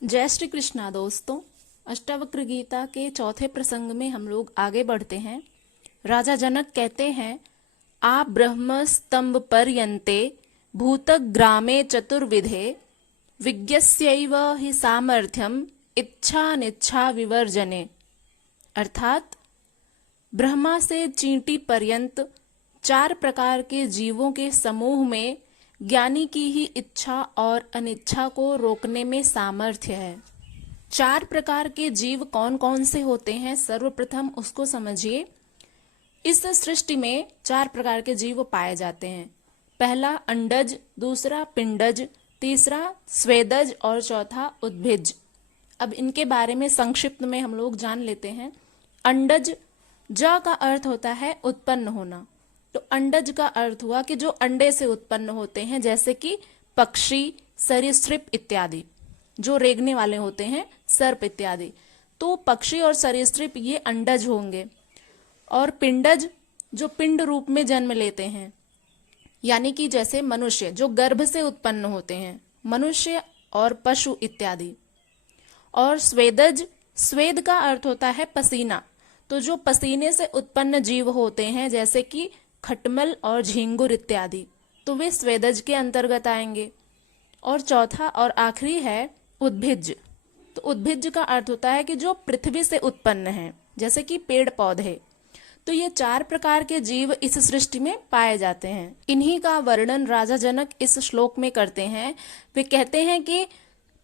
जय श्री कृष्णा दोस्तों। अष्टावक्र गीता के चौथे प्रसंग में हम लोग आगे बढ़ते हैं। राजा जनक कहते हैं, आ ब्रह्म स्तंभ पर्यन्ते भूतग्रामे चतुर्विधे विज्ञस्यैव हि सामर्थ्यम इच्छा निच्छा विवर्जने। अर्थात ब्रह्मा से चींटी पर्यंत 4 प्रकार के जीवों के समूह में ज्ञानी की ही इच्छा और अनिच्छा को रोकने में सामर्थ्य है। 4 प्रकार के जीव कौन कौन से होते हैं, सर्वप्रथम उसको समझिए। इस सृष्टि में 4 प्रकार के जीव पाए जाते हैं। पहला अंडज, दूसरा पिंडज, तीसरा स्वेदज और चौथा उद्भिज। अब इनके बारे में संक्षिप्त में हम लोग जान लेते हैं। अंडज, ज का अर्थ होता है उत्पन्न होना, तो अंडज का अर्थ हुआ कि जो अंडे से उत्पन्न होते हैं, जैसे कि पक्षी, सरीसृप इत्यादि, जो रेंगने वाले होते हैं, सर्प इत्यादि। तो पक्षी और सरीसृप ये अंडज होंगे। और पिंडज, जो पिंड रूप में जन्म लेते हैं, यानी कि जैसे मनुष्य जो गर्भ से उत्पन्न होते हैं, मनुष्य और पशु इत्यादि। और स्वेदज, स्वेद का अर्थ होता है पसीना, तो जो पसीने से उत्पन्न जीव होते हैं, जैसे कि खटमल और झींगुर इत्यादि, तो वे स्वेदज के अंतर्गत आएंगे। और चौथा और आखिरी है उद्भिज। तो उद्भिज का अर्थ होता है कि जो पृथ्वी से उत्पन्न है, जैसे कि पेड़ पौधे। तो ये 4 प्रकार के जीव इस सृष्टि में पाए जाते हैं। इन्हीं का वर्णन राजा जनक इस श्लोक में करते हैं। वे कहते हैं कि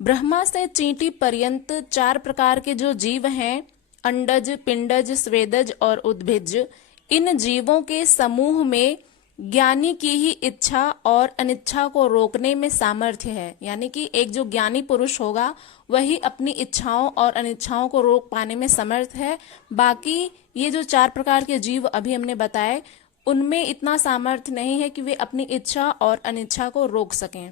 ब्रह्मा से चींटी पर्यंत 4 प्रकार के जो जीव हैं, अंडज, पिंडज, स्वेदज और उद्भिज, इन जीवों के समूह में ज्ञानी की ही इच्छा और अनिच्छा को रोकने में सामर्थ्य है। यानी कि एक जो ज्ञानी पुरुष होगा वही अपनी इच्छाओं और अनिच्छाओं को रोक पाने में समर्थ है। बाकी ये जो 4 प्रकार के जीव अभी हमने बताए, उनमें इतना सामर्थ्य नहीं है कि वे अपनी इच्छा और अनिच्छा को रोक सकें।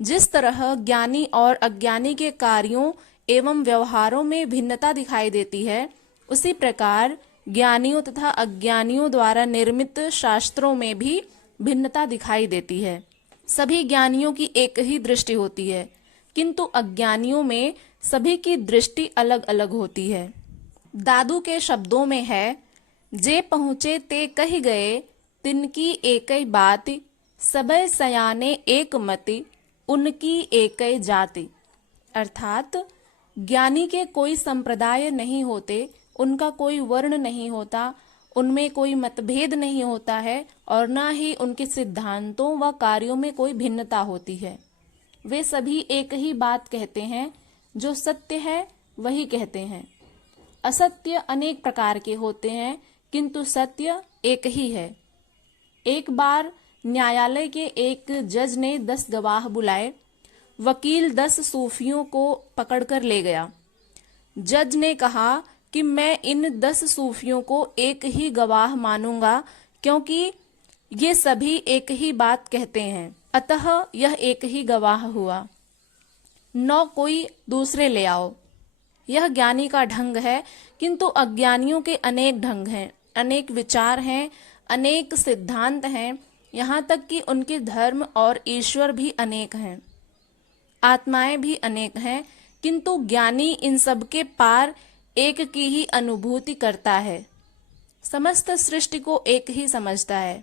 जिस तरह ज्ञानी और अज्ञानी के कार्यों एवं व्यवहारों में भिन्नता दिखाई देती है, उसी प्रकार ज्ञानियों तथा अज्ञानियों द्वारा निर्मित शास्त्रों में भी भिन्नता दिखाई देती है। सभी ज्ञानियों की एक ही दृष्टि होती है, किंतु अज्ञानियों में सभी की दृष्टि अलग अलग होती है। दादू के शब्दों में है, जे पहुँचे ते कही गए, तिनकी एकई बाति, सबय सयाने एक मति, उनकी एकई जाति। अर्थात ज्ञानी के कोई संप्रदाय नहीं होते, उनका कोई वर्ण नहीं होता, उनमें कोई मतभेद नहीं होता है, और न ही उनके सिद्धांतों व कार्यों में कोई भिन्नता होती है। वे सभी एक ही बात कहते हैं, जो सत्य है वही कहते हैं। असत्य अनेक प्रकार के होते हैं, किंतु सत्य एक ही है। एक बार न्यायालय के एक जज ने 10 गवाह बुलाए। वकील 10 सूफियों को पकड़कर ले गया। जज ने कहा कि मैं इन 10 सूफियों को एक ही गवाह मानूंगा, क्योंकि ये सभी एक ही बात कहते हैं, अतः यह एक ही गवाह हुआ। 9 कोई दूसरे ले आओ। यह ज्ञानी का ढंग है, किंतु अज्ञानियों के अनेक ढंग हैं, अनेक विचार हैं, अनेक सिद्धांत हैं, यहाँ तक कि उनके धर्म और ईश्वर भी अनेक हैं, आत्माएं भी अनेक हैं, किंतु ज्ञानी इन सब के पार एक की ही अनुभूति करता है, समस्त सृष्टि को एक ही समझता है।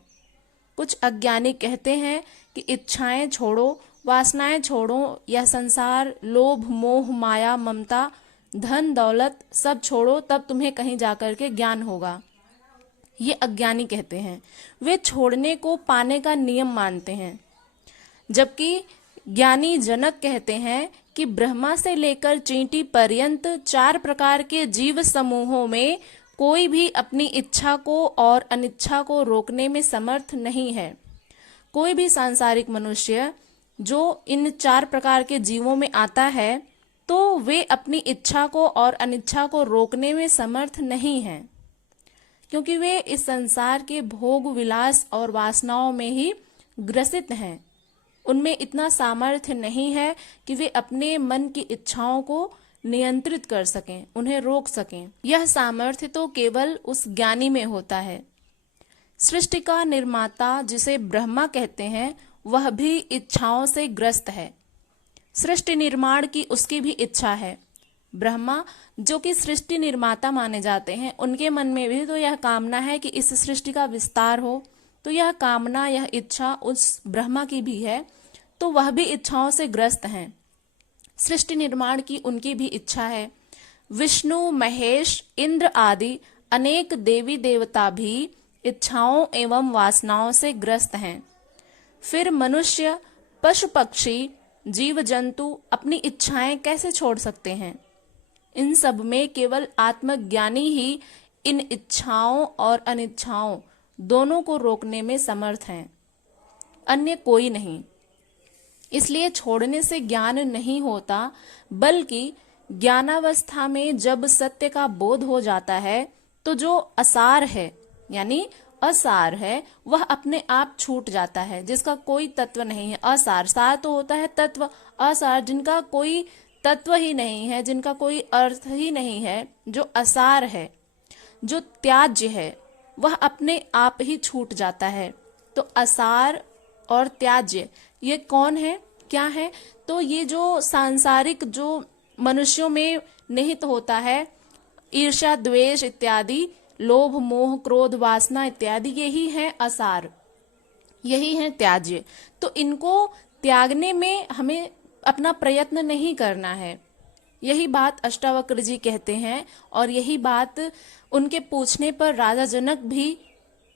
कुछ अज्ञानी कहते हैं कि इच्छाएं छोड़ो, वासनाएं छोड़ो, यह संसार, लोभ, मोह, माया, ममता, धन दौलत सब छोड़ो, तब तुम्हें कहीं जाकर के ज्ञान होगा। ये अज्ञानी कहते हैं। वे छोड़ने को पाने का नियम मानते हैं। जबकि ज्ञानी जनक कहते हैं कि ब्रह्मा से लेकर चींटी पर्यंत 4 प्रकार के जीव समूहों में कोई भी अपनी इच्छा को और अनिच्छा को रोकने में समर्थ नहीं है। कोई भी सांसारिक मनुष्य जो इन 4 प्रकार के जीवों में आता है, तो वे अपनी इच्छा को और अनिच्छा को रोकने में समर्थ नहीं है, क्योंकि वे इस संसार के भोग विलास और वासनाओं में ही ग्रसित हैं। उनमें इतना सामर्थ्य नहीं है कि वे अपने मन की इच्छाओं को नियंत्रित कर सकें, उन्हें रोक सकें। यह सामर्थ्य तो केवल उस ज्ञानी में होता है। सृष्टि का निर्माता जिसे ब्रह्मा कहते हैं, वह भी इच्छाओं से ग्रस्त है। सृष्टि निर्माण की उसकी भी इच्छा है। ब्रह्मा जो कि सृष्टि निर्माता माने जाते हैं, उनके मन में भी तो यह कामना है कि इस सृष्टि का विस्तार हो। तो यह कामना, यह इच्छा उस ब्रह्मा की भी है, तो वह भी इच्छाओं से ग्रस्त हैं। सृष्टि निर्माण की उनकी भी इच्छा है। विष्णु, महेश, इंद्र आदि अनेक देवी देवता भी इच्छाओं एवं वासनाओं से ग्रस्त हैं। फिर मनुष्य, पशु पक्षी, जीव जंतु अपनी इच्छाएं कैसे छोड़ सकते हैं? इन सब में केवल आत्मज्ञानी ही इन इच्छाओं और अनिच्छाओं दोनों को रोकने में समर्थ हैं, अन्य कोई नहीं। इसलिए छोड़ने से ज्ञान नहीं होता, बल्कि ज्ञानावस्था में जब सत्य का बोध हो जाता है तो जो असार है यानी असार है वह अपने आप छूट जाता है, जिसका कोई तत्व नहीं है। असार, सार तो होता है तत्व, असार जिनका कोई तत्व ही नहीं है, जिनका कोई अर्थ ही नहीं है, जो असार है, जो त्याज्य है, वह अपने आप ही छूट जाता है। तो असार और त्याज्य ये कौन है, क्या है? तो ये जो सांसारिक जो मनुष्यों में निहित होता है, ईर्ष्या, द्वेष इत्यादि, लोभ, मोह, क्रोध, वासना इत्यादि, यही है असार, यही है त्याज्य। तो इनको त्यागने में हमें अपना प्रयत्न नहीं करना है। यही बात अष्टावक्र जी कहते हैं, और यही बात उनके पूछने पर राजा जनक भी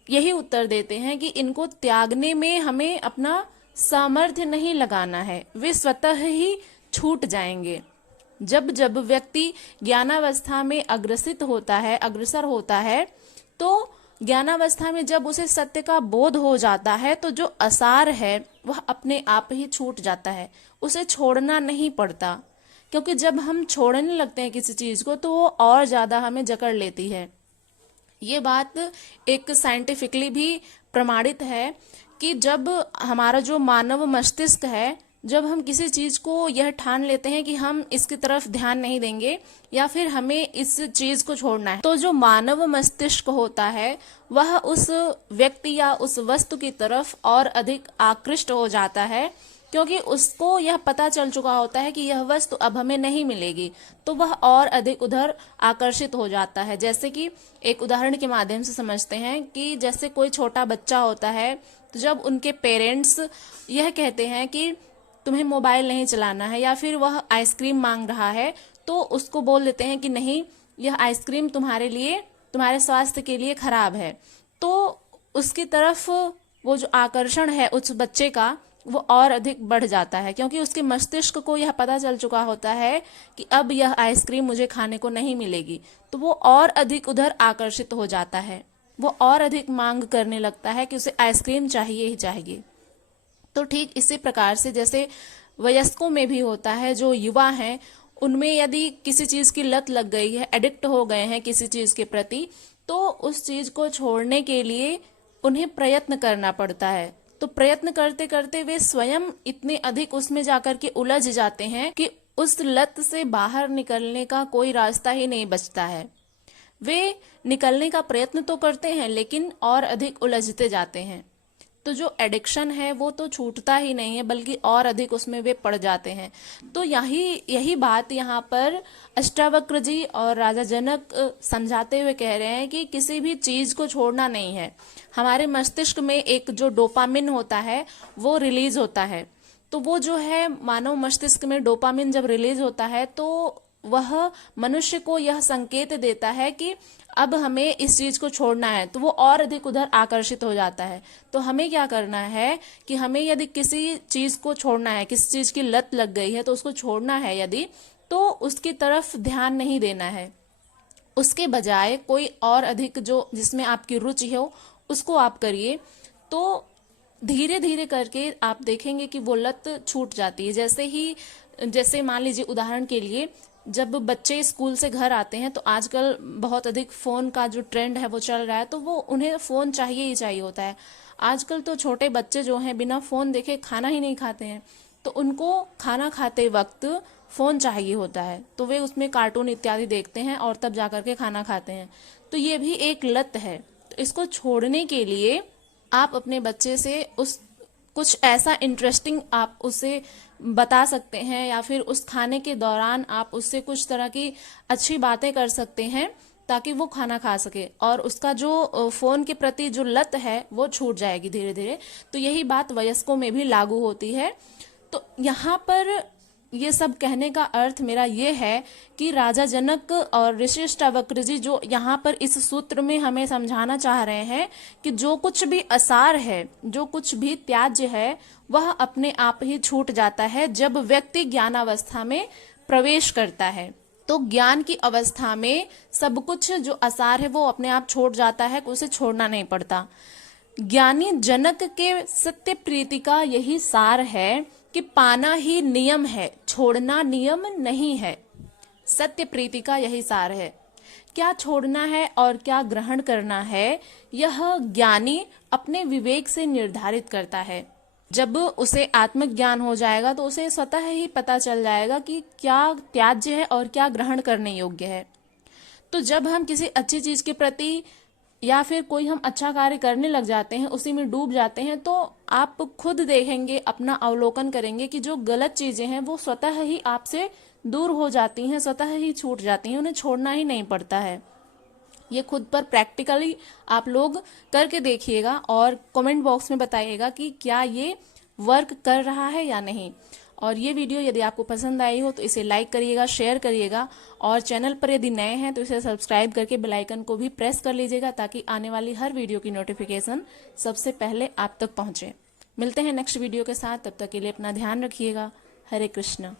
यही उत्तर देते हैं कि इनको त्यागने में हमें अपना सामर्थ्य नहीं लगाना है, वे स्वतः ही छूट जाएंगे। जब जब व्यक्ति ज्ञानावस्था में अग्रसर होता है, तो ज्ञानावस्था में जब उसे सत्य का बोध हो जाता है तो जो असार है वह अपने आप ही छूट जाता है, उसे छोड़ना नहीं पड़ता। क्योंकि जब हम छोड़ने लगते हैं किसी चीज को तो वो और ज्यादा हमें जकड़ लेती है। ये बात एक साइंटिफिकली भी प्रमाणित है कि जब हमारा जो मानव मस्तिष्क है, जब हम किसी चीज को यह ठान लेते हैं कि हम इसकी तरफ ध्यान नहीं देंगे या फिर हमें इस चीज को छोड़ना है, तो जो मानव मस्तिष्क होता है वह उस व्यक्ति या उस वस्तु की तरफ और अधिक आकृष्ट हो जाता है, क्योंकि उसको यह पता चल चुका होता है कि यह वस्तु अब हमें नहीं मिलेगी, तो वह और अधिक उधर आकर्षित हो जाता है। जैसे कि एक उदाहरण के माध्यम से समझते हैं कि जैसे कोई छोटा बच्चा होता है, तो जब उनके पेरेंट्स यह कहते हैं कि तुम्हें मोबाइल नहीं चलाना है, या फिर वह आइसक्रीम मांग रहा है, तो उसको बोल देते हैं कि नहीं, यह आइसक्रीम तुम्हारे लिए, तुम्हारे स्वास्थ्य के लिए खराब है। तो उसकी तरफ वो जो आकर्षण है उस बच्चे का वो और अधिक बढ़ जाता है, क्योंकि उसके मस्तिष्क को यह पता चल चुका होता है कि अब यह आइसक्रीम मुझे खाने को नहीं मिलेगी, तो वो और अधिक उधर आकर्षित हो जाता है, वो और अधिक मांग करने लगता है कि उसे आइसक्रीम चाहिए ही चाहिए। तो ठीक इसी प्रकार से जैसे वयस्कों में भी होता है, जो युवा हैं उनमें यदि किसी चीज की लत लग गई है, एडिक्ट हो गए हैं किसी चीज के प्रति, तो उस चीज को छोड़ने के लिए उन्हें प्रयत्न करना पड़ता है। तो प्रयत्न करते करते वे स्वयं इतने अधिक उसमें जाकर के उलझ जाते हैं कि उस लत से बाहर निकलने का कोई रास्ता ही नहीं बचता है। वे निकलने का प्रयत्न तो करते हैं लेकिन और अधिक उलझते जाते हैं। तो जो एडिक्शन है वो तो छूटता ही नहीं है, बल्कि और अधिक उसमें वे पड़ जाते हैं। तो यही बात यहाँ पर अष्टावक्र जी और राजा जनक समझाते हुए कह रहे हैं कि किसी भी चीज को छोड़ना नहीं है। हमारे मस्तिष्क में एक जो डोपामिन होता है वो रिलीज होता है, तो वो जो है मानव मस्तिष्क में डोपामिन जब रिलीज होता है तो वह मनुष्य को यह संकेत देता है कि अब हमें इस चीज को छोड़ना है, तो वो और अधिक उधर आकर्षित हो जाता है। तो हमें क्या करना है कि हमें यदि किसी चीज को छोड़ना है, किसी चीज की लत लग गई है तो उसको छोड़ना है यदि, तो उसकी तरफ ध्यान नहीं देना है, उसके बजाय कोई और अधिक जो जिसमें आपकी रुचि हो उसको आप करिए। तो धीरे धीरे करके आप देखेंगे कि वो लत छूट जाती है। जैसे मान लीजिए उदाहरण के लिए, जब बच्चे स्कूल से घर आते हैं तो आजकल बहुत अधिक फोन का जो ट्रेंड है वो चल रहा है, तो वो उन्हें फोन चाहिए ही चाहिए होता है। आजकल तो छोटे बच्चे जो हैं बिना फोन देखे खाना ही नहीं खाते हैं, तो उनको खाना खाते वक्त फोन चाहिए होता है, तो वे उसमें कार्टून इत्यादि देखते हैं और तब जाकर के खाना खाते हैं। तो ये भी एक लत है। तो इसको छोड़ने के लिए आप अपने बच्चे से उस कुछ ऐसा इंटरेस्टिंग आप उसे बता सकते हैं, या फिर उस खाने के दौरान आप उससे कुछ तरह की अच्छी बातें कर सकते हैं ताकि वो खाना खा सके और उसका जो फोन के प्रति जो लत है वो छूट जाएगी धीरे धीरे। तो यही बात वयस्कों में भी लागू होती है। तो यहाँ पर ये सब कहने का अर्थ मेरा ये है कि राजा जनक और ऋषि अष्टावक्र जी जो यहाँ पर इस सूत्र में हमें समझाना चाह रहे हैं कि जो कुछ भी असार है, जो कुछ भी त्याज्य है, वह अपने आप ही छूट जाता है जब व्यक्ति ज्ञानावस्था में प्रवेश करता है। तो ज्ञान की अवस्था में सब कुछ जो असार है वो अपने आप छोड़ जाता है, उसे छोड़ना नहीं पड़ता। ज्ञानी जनक के सत्य प्रीति का यही सार है कि पाना ही नियम है, छोड़ना नियम नहीं है। सत्य प्रीति का यही सार है। क्या छोड़ना है और क्या ग्रहण करना है, यह ज्ञानी अपने विवेक से निर्धारित करता है। जब उसे आत्मज्ञान हो जाएगा तो उसे स्वतः ही पता चल जाएगा कि क्या त्याज्य है और क्या ग्रहण करने योग्य है। तो जब हम किसी अच्छी चीज के प्रति या फिर कोई हम अच्छा कार्य करने लग जाते हैं, उसी में डूब जाते हैं, तो आप खुद देखेंगे, अपना अवलोकन करेंगे कि जो गलत चीजें हैं वो स्वतः ही आपसे दूर हो जाती हैं, स्वतः ही छूट जाती हैं, उन्हें छोड़ना ही नहीं पड़ता है। ये खुद पर प्रैक्टिकली आप लोग करके देखिएगा और कमेंट बॉक्स में बताइएगा कि क्या ये वर्क कर रहा है या नहीं। और ये वीडियो यदि आपको पसंद आई हो तो इसे लाइक करिएगा, शेयर करिएगा, और चैनल पर यदि नए हैं तो इसे सब्सक्राइब करके बेल आइकन को भी प्रेस कर लीजिएगा ताकि आने वाली हर वीडियो की नोटिफिकेशन सबसे पहले आप तक पहुंचे। मिलते हैं नेक्स्ट वीडियो के साथ, तब तक के लिए अपना ध्यान रखिएगा। हरे कृष्ण।